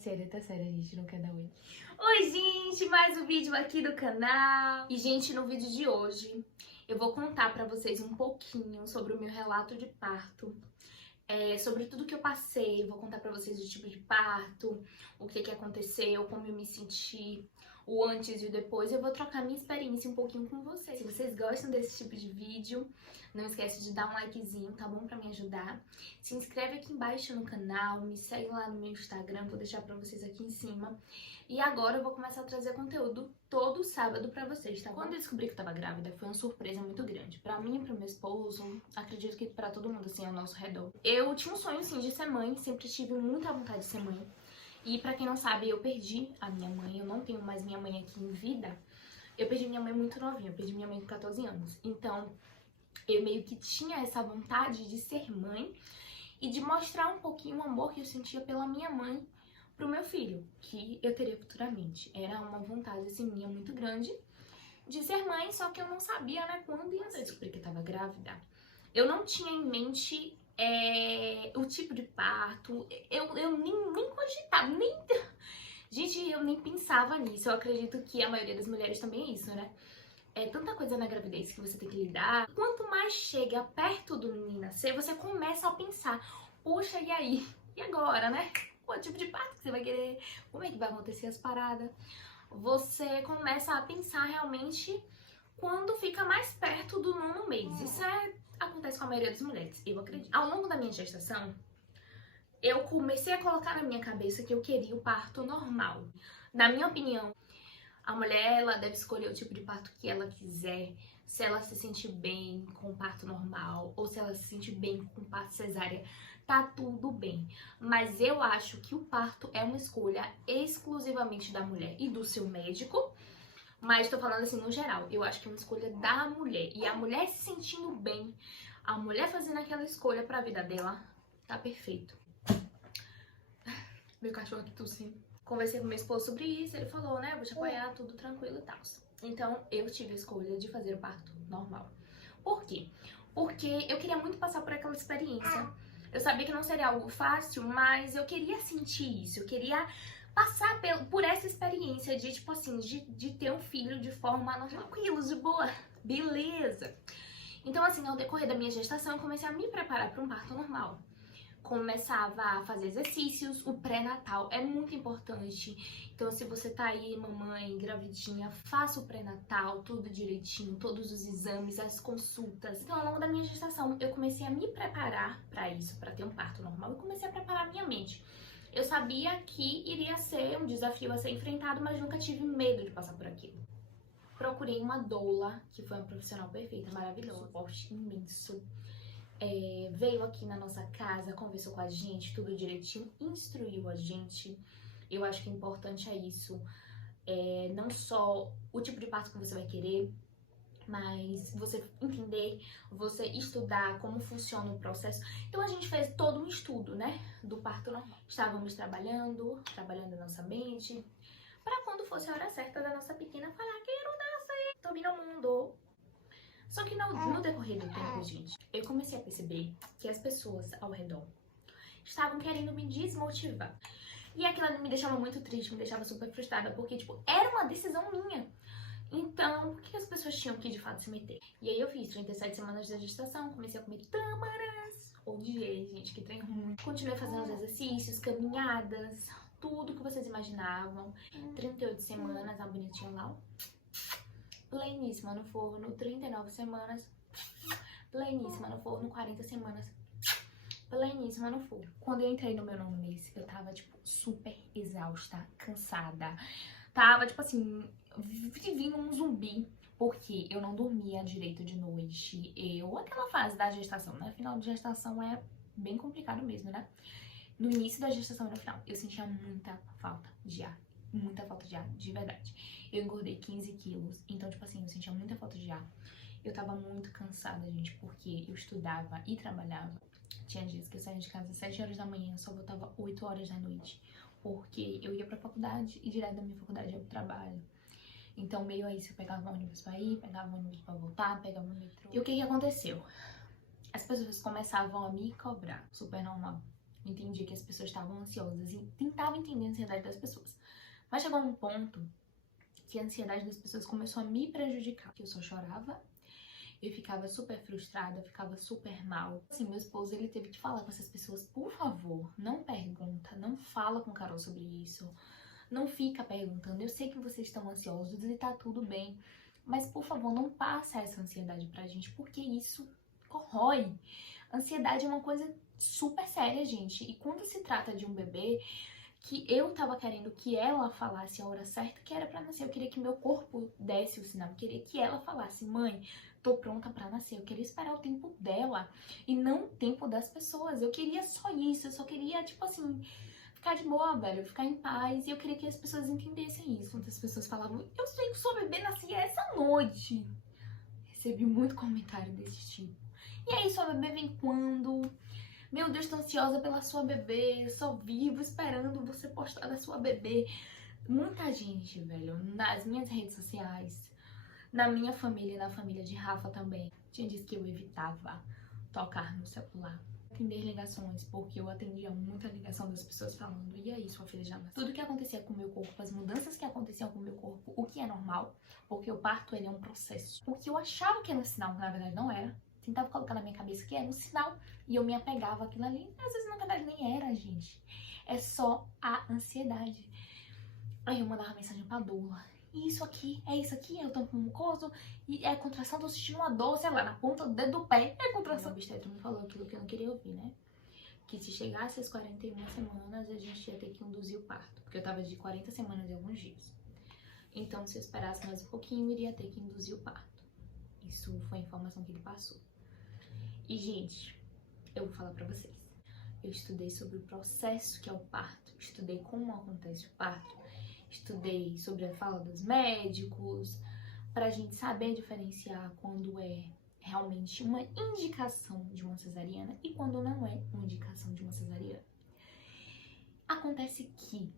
tá sério, a gente não quer dar oi. Oi, gente, mais um vídeo aqui do canal. E, gente, no vídeo de hoje eu vou contar pra vocês um pouquinho sobre o meu relato de parto, sobre tudo que eu passei. Vou contar pra vocês o tipo de parto, o que aconteceu, como eu me senti, o antes e o depois. Eu vou trocar minha experiência um pouquinho com vocês. Se vocês gostam desse tipo de vídeo, não esquece de dar um likezinho, tá bom? Pra me ajudar. Se inscreve aqui embaixo no canal, me segue lá no meu Instagram, vou deixar pra vocês aqui em cima. E agora eu vou começar a trazer conteúdo todo sábado pra vocês, tá bom? Quando eu descobri que eu tava grávida, foi uma surpresa muito grande. Pra mim e pro meu esposo, acredito que pra todo mundo, assim, ao nosso redor. Eu tinha um sonho, sim, de ser mãe, sempre tive muita vontade de ser mãe. E pra quem não sabe, eu perdi a minha mãe, eu não tenho mais minha mãe aqui em vida. Eu perdi minha mãe muito novinha, eu perdi minha mãe com 14 anos. Então, eu meio que tinha essa vontade de ser mãe e de mostrar um pouquinho o amor que eu sentia pela minha mãe pro meu filho, que eu teria futuramente. Era uma vontade, assim, minha muito grande de ser mãe, só que eu não sabia, né, quando ia ser. Eu descobri que eu tava grávida. Eu não tinha em mente o tipo de parto, eu nem cogitava, nem... Gente, eu nem pensava nisso. Eu acredito que a maioria das mulheres também é isso, né? É tanta coisa na gravidez que você tem que lidar. Quanto mais chega perto do menino nascer, você começa a pensar, poxa, e aí? E agora, né? Qual tipo de parto que você vai querer? Como é que vai acontecer as paradas? Você começa a pensar realmente quando fica mais perto do 9º mês. Isso acontece com a maioria das mulheres, eu acredito. Ao longo da minha gestação, eu comecei a colocar na minha cabeça que eu queria o parto normal. Na minha opinião, a mulher, ela deve escolher o tipo de parto que ela quiser, se ela se sentir bem com o parto normal ou se ela se sentir bem com o parto cesárea, tá tudo bem. Mas eu acho que o parto é uma escolha exclusivamente da mulher e do seu médico, mas tô falando assim no geral, eu acho que é uma escolha da mulher. E a mulher se sentindo bem, a mulher fazendo aquela escolha pra vida dela, tá perfeito. Meu cachorro aqui tossindo. Conversei com meu esposo sobre isso, ele falou, né, vou te apoiar, tudo tranquilo e tal. Então, eu tive a escolha de fazer o parto normal. Por quê? Porque eu queria muito passar por aquela experiência. Eu sabia que não seria algo fácil, mas eu queria sentir isso, eu queria passar por essa experiência de, tipo assim, de ter um filho de forma tranquila, de boa, beleza. Então, assim, ao decorrer da minha gestação, eu comecei a me preparar para um parto normal. Começava a fazer exercícios, o pré-natal é muito importante. Então, se você tá aí, mamãe, gravidinha, faça o pré-natal, tudo direitinho, todos os exames, as consultas. Então, ao longo da minha gestação, eu comecei a me preparar para isso, para ter um parto normal. Eu comecei a preparar a minha mente. Eu sabia que iria ser um desafio a ser enfrentado, mas nunca tive medo de passar por aquilo. Procurei uma doula, que foi uma profissional perfeita, maravilhosa, suporte imenso. Veio aqui na nossa casa, conversou com a gente, tudo direitinho, instruiu a gente. Eu acho que é importante isso, não só o tipo de parto que você vai querer, mas você entender, você estudar como funciona o processo. Então a gente fez todo um estudo, né, do parto normal. Estávamos trabalhando nossa mente, para quando fosse a hora certa da nossa pequena falar, quero nascer, tô vindo ao mundo. Só que no decorrer do tempo, gente, eu comecei a perceber que as pessoas ao redor estavam querendo me desmotivar. E aquilo me deixava muito triste, me deixava super frustrada, porque, tipo, era uma decisão minha. Então, por que as pessoas tinham que, de fato, se meter? E aí eu fiz 37 semanas da gestação, comecei a comer tâmaras, odiei, gente, que trem ruim. Continuei fazendo os exercícios, caminhadas, tudo que vocês imaginavam. 38 semanas, a bonitinha lá, ó. Pleníssima no forno, 39 semanas, pleníssima no forno, 40 semanas, pleníssima no forno. Quando eu entrei no meu 9º mês, eu tava, tipo, super exausta, cansada. Tava, tipo assim, vivinha um zumbi, porque eu não dormia direito de noite. Aquela fase da gestação, né? Final de gestação é bem complicado mesmo, né? No início da gestação e no final, eu sentia muita falta de ar. Muita falta de ar, de verdade. Eu engordei 15 quilos, então, tipo assim, eu sentia muita falta de ar. Eu tava muito cansada, gente, porque eu estudava e trabalhava. Tinha dias que eu saía de casa às 7 horas da manhã, só voltava 8 horas da noite, porque eu ia pra faculdade e direto da minha faculdade ia pro trabalho. Então, meio a isso, eu pegava o ônibus pra ir, pegava o ônibus pra voltar, pegava o metrô. E o que aconteceu? As pessoas começavam a me cobrar, super normal. Entendia que as pessoas estavam ansiosas e tentava entender a ansiedade das pessoas. Mas chegou um ponto que a ansiedade das pessoas começou a me prejudicar. Eu só chorava, eu ficava super frustrada, ficava super mal. Assim, meu esposo, ele teve que falar com essas pessoas, por favor, não pergunta, não fala com Carol sobre isso, não fica perguntando. Eu sei que vocês estão ansiosos e tá tudo bem, mas por favor, não passa essa ansiedade pra gente, porque isso corrói. Ansiedade é uma coisa super séria, gente, e quando se trata de um bebê, que eu tava querendo que ela falasse a hora certa, que era pra nascer. Eu queria que meu corpo desse o sinal. Eu queria que ela falasse, mãe, tô pronta pra nascer. Eu queria esperar o tempo dela e não o tempo das pessoas. Eu queria só isso. Eu só queria, tipo assim, ficar de boa, velho. Ficar em paz. E eu queria que as pessoas entendessem isso. Muitas pessoas falavam, eu sei que sua bebê nascia essa noite. Recebi muito comentário desse tipo. E aí, sua bebê vem quando? Meu Deus, tô ansiosa pela sua bebê, só vivo esperando você postar da sua bebê. Muita gente, velho, nas minhas redes sociais, na minha família e na família de Rafa também, tinha dito que eu evitava tocar no celular, atender ligações, porque eu atendia muita ligação das pessoas falando, e aí, sua filha já nasceu? Tudo que acontecia com o meu corpo, as mudanças que aconteciam com o meu corpo, o que é normal, porque o parto, ele é um processo. O que eu achava que era um sinal, na verdade não era. Tentava colocar na minha cabeça que era um sinal e eu me apegava àquilo ali. Às vezes, na verdade, nem era, gente. É só a ansiedade. Aí eu mandava mensagem pra doula. Isso aqui, é isso aqui, eu tô com mucoso, e é contração, tô sentindo uma dor, sei lá, na ponta do dedo do pé. É contração. O obstetra me falou aquilo que eu não queria ouvir, né? Que se chegasse às 41 semanas, a gente ia ter que induzir o parto. Porque eu tava de 40 semanas e alguns dias. Então, se eu esperasse mais um pouquinho, eu iria ter que induzir o parto. Isso foi a informação que ele passou. E, gente, eu vou falar pra vocês. Eu estudei sobre o processo que é o parto. Estudei como acontece o parto. Estudei sobre a fala dos médicos. Pra gente saber diferenciar quando é realmente uma indicação de uma cesariana e quando não é uma indicação de uma cesariana. Acontece que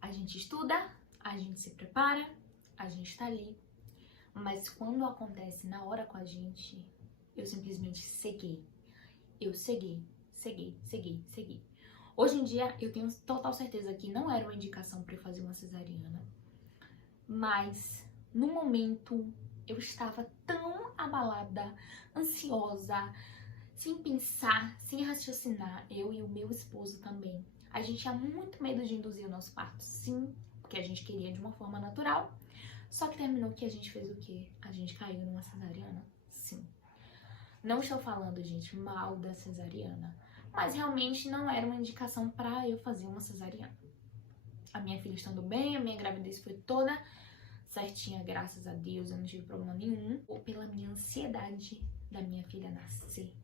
a gente estuda, a gente se prepara, a gente tá ali. Mas quando acontece na hora com a gente, eu simplesmente ceguei. Eu ceguei. Hoje em dia, eu tenho total certeza que não era uma indicação para eu fazer uma cesariana. Mas, no momento, eu estava tão abalada, ansiosa, sem pensar, sem raciocinar. Eu e o meu esposo também. A gente tinha muito medo de induzir o nosso parto, sim, porque a gente queria de uma forma natural. Só que terminou que a gente fez o quê? A gente caiu numa cesariana? Sim. Não estou falando, gente, mal da cesariana, mas realmente não era uma indicação para eu fazer uma cesariana. A minha filha estando bem, a minha gravidez foi toda certinha, graças a Deus, eu não tive problema nenhum. Ou pela minha ansiedade da minha filha nascer,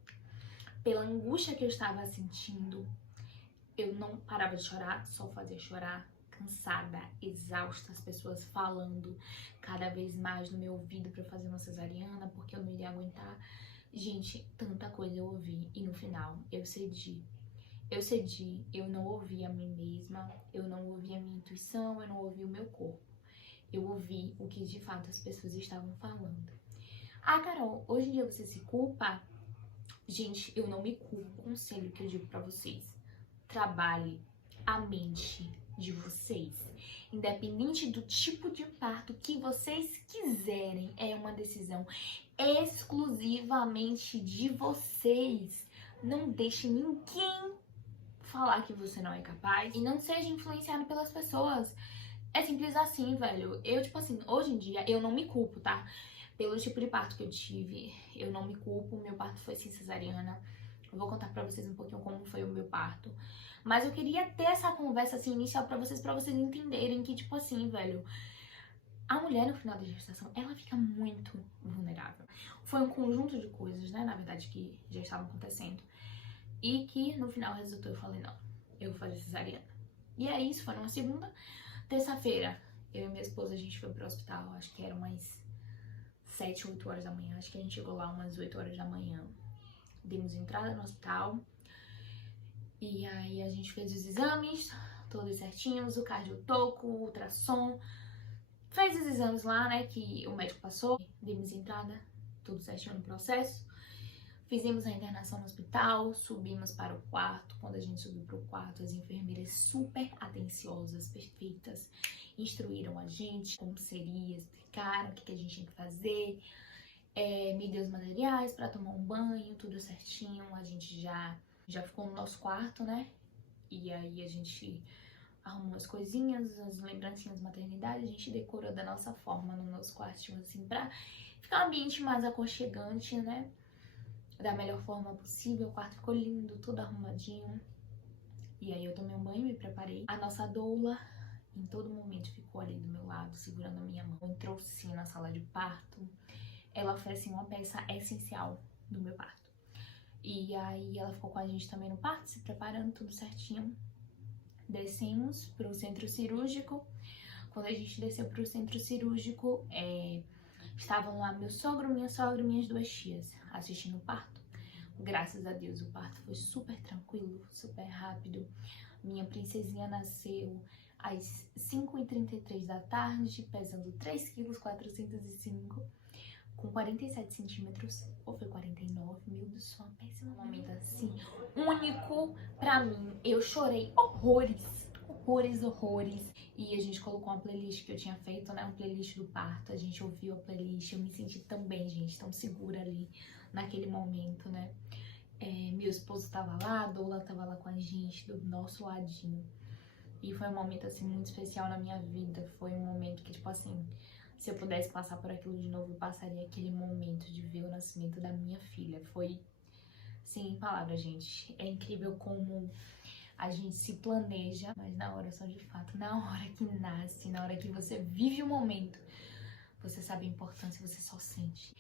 pela angústia que eu estava sentindo, eu não parava de chorar, só fazia chorar. Cansada, exausta, as pessoas falando cada vez mais no meu ouvido pra eu fazer uma cesariana, porque eu não iria aguentar. Gente, tanta coisa eu ouvi e no final eu cedi. Eu não ouvi a mim mesma, eu não ouvi a minha intuição, eu não ouvi o meu corpo. Eu ouvi o que de fato as pessoas estavam falando. Ah, Carol, hoje em dia você se culpa? Gente, eu não me culpo. Conselho que eu digo pra vocês: trabalhe a mente de vocês. Independente do tipo de parto que vocês quiserem, é uma decisão exclusivamente de vocês. Não deixe ninguém falar que você não é capaz e não seja influenciado pelas pessoas. É simples assim, velho. Eu, tipo assim, hoje em dia eu não me culpo, tá? Pelo tipo de parto que eu tive, eu não me culpo. Meu parto foi sem cesariana. Eu vou contar pra vocês um pouquinho como foi o meu parto. Mas eu queria ter essa conversa assim inicial pra vocês entenderem que, tipo assim, velho, a mulher no final da gestação, ela fica muito vulnerável. Foi um conjunto de coisas, né, na verdade, que já estavam acontecendo. E que no final resultou, eu falei, não, eu vou fazer cesariana. E aí, isso foi numa segunda. Terça-feira, eu e minha esposa, a gente foi pro hospital, acho que era umas 7, 8 horas da manhã. Acho que a gente chegou lá umas 8 horas da manhã. Demos entrada no hospital. E aí a gente fez os exames, todos certinhos, o cardiotoco, o ultrassom. Fez os exames lá, né, que o médico passou. Demos entrada, tudo certinho no processo. Fizemos a internação no hospital, subimos para o quarto. Quando a gente subiu para o quarto, as enfermeiras super atenciosas, perfeitas, instruíram a gente como seria, explicaram o que a gente tinha que fazer, me deu os materiais para tomar um banho, tudo certinho. A gente já ficou no nosso quarto, né? E aí a gente arrumou as coisinhas, as lembrancinhas da maternidade, a gente decorou da nossa forma no nosso quartinho, assim, pra ficar um ambiente mais aconchegante, né? Da melhor forma possível. O quarto ficou lindo, tudo arrumadinho. E aí eu tomei um banho, me preparei. A nossa doula, em todo momento, ficou ali do meu lado, segurando a minha mão. Entrou sim na sala de parto. Ela foi, assim, uma peça essencial do meu parto. E aí ela ficou com a gente também no parto, se preparando, tudo certinho. Descemos pro centro cirúrgico. Quando a gente desceu pro centro cirúrgico, estavam lá meu sogro, minha sogra e minhas duas tias assistindo o parto. Graças a Deus, o parto foi super tranquilo, super rápido. Minha princesinha nasceu às 5h33 da tarde, pesando 3,405 kg, com 47 centímetros, ou foi 49, meu Deus, só um péssimo momento assim, único pra mim. Eu chorei horrores, horrores. E a gente colocou uma playlist que eu tinha feito, né, uma playlist do parto. A gente ouviu a playlist, eu me senti tão bem, gente, tão segura ali naquele momento, né. Meu esposo tava lá, a doula tava lá com a gente, do nosso ladinho. E foi um momento, assim, muito especial na minha vida. Foi um momento que, tipo assim, se eu pudesse passar por aquilo de novo, eu passaria aquele momento de ver o nascimento da minha filha. Foi, sem palavras, gente. É incrível como a gente se planeja, mas na hora só de fato, na hora que nasce, na hora que você vive o momento, você sabe a importância, você só sente.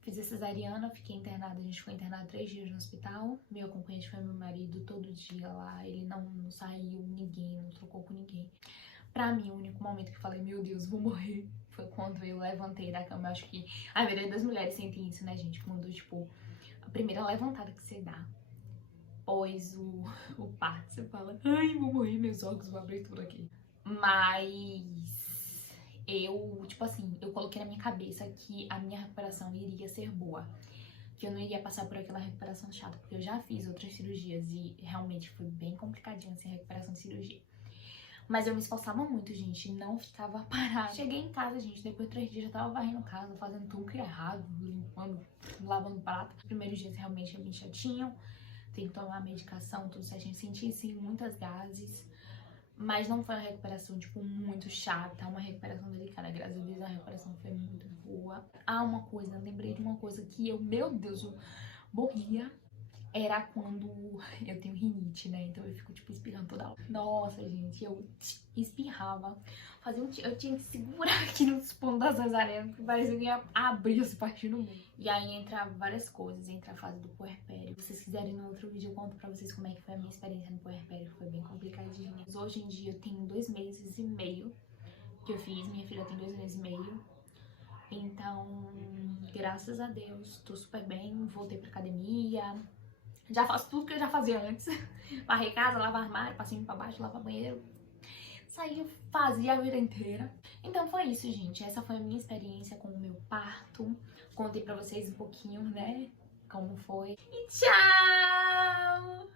Fiz a cesariana, fiquei internada, a gente ficou internado 3 dias no hospital. Meu acompanhante foi meu marido todo dia lá, ele não saiu ninguém, não trocou com ninguém. Pra mim, o único momento que eu falei, meu Deus, vou morrer, foi quando eu levantei da cama. Eu acho que a maioria das mulheres sentem isso, né, gente? Quando, tipo, a primeira levantada que você dá, após o parto, você fala, ai, vou morrer, meus olhos vão abrir tudo aqui. Mas eu, tipo assim, eu coloquei na minha cabeça que a minha recuperação iria ser boa. Que eu não iria passar por aquela recuperação chata, porque eu já fiz outras cirurgias e realmente foi bem complicadinho assim a recuperação de cirurgia. Mas eu me esforçava muito, gente, não ficava parada. Cheguei em casa, gente, depois de 3 dias já tava varrendo casa, fazendo tudo que é errado, limpando, lavando prato. Os primeiros dias realmente me chatinham, tem que tomar medicação, tudo certinho. Senti, sim, muitas gases, mas não foi uma recuperação, tipo, muito chata, uma recuperação delicada. Graças a Deus a recuperação foi muito boa. Uma coisa, lembrei de uma coisa que eu, meu Deus, eu morria. Era quando eu tenho rinite, né? Então eu fico, tipo, espirrando toda hora. Nossa, gente, eu espirrava. Eu tinha que segurar aqui nos pontos da cesariana, porque parecia que ia abrir, se partir no meio. E aí entra várias coisas, entra a fase do puerpério. Se vocês quiserem no outro vídeo, eu conto pra vocês como é que foi a minha experiência no puerpério. Foi bem complicadinha. Mas hoje em dia eu tenho 2 meses e meio que eu fiz. Minha filha tem 2 meses e meio. Então, graças a Deus, tô super bem. Voltei pra academia. Já faço tudo que eu já fazia antes. Varrer casa, lavar armário, pra cima e pra baixo, lavar banheiro. Saí, fazia a vida inteira. Então foi isso, gente. Essa foi a minha experiência com o meu parto. Contei pra vocês um pouquinho, né? Como foi. E tchau!